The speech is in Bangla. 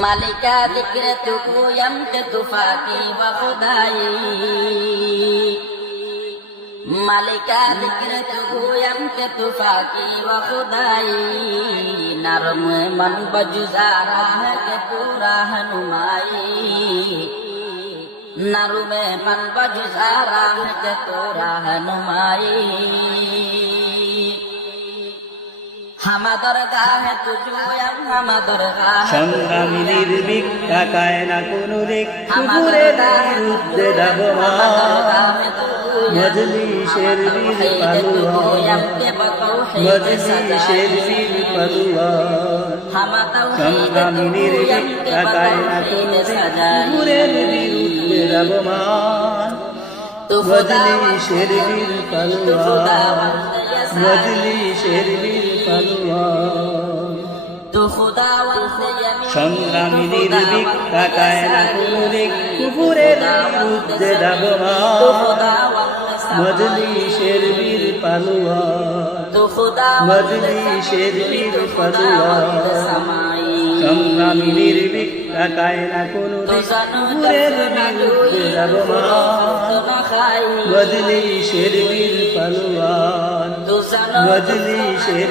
मालिका दिक्र तु कोयंत तुफाकी व खुदाई। मालिका दिक्र तु कोयंत तुफाकी व खुदाई। नरम मन बजुजारा है के पूरा हनुमाई। नरम मन बजुजारा है के पूरा हनुमाई। সংগ্রামীর দিক তাকায় না কোনো দিক কুকুরে মজলিশের বীর মজলিশের বীর সংগ্রামীর দিক না কোনো দিক কুকুরে মজলিশের বীর মজলিশের বীর সংগ্রামী নির্ভীক তাকায় না কোনো দিক কুকুরের বিরুদ্ধে মজলিসের বীর খুদা মজলিসের বীর পালুয়ান সংগ্রামী নির্ভীক তাকায় না কোনো দিক কুকুরের বিরুদ্ধে মজলিসের বীর পালুয়ান মজলিসের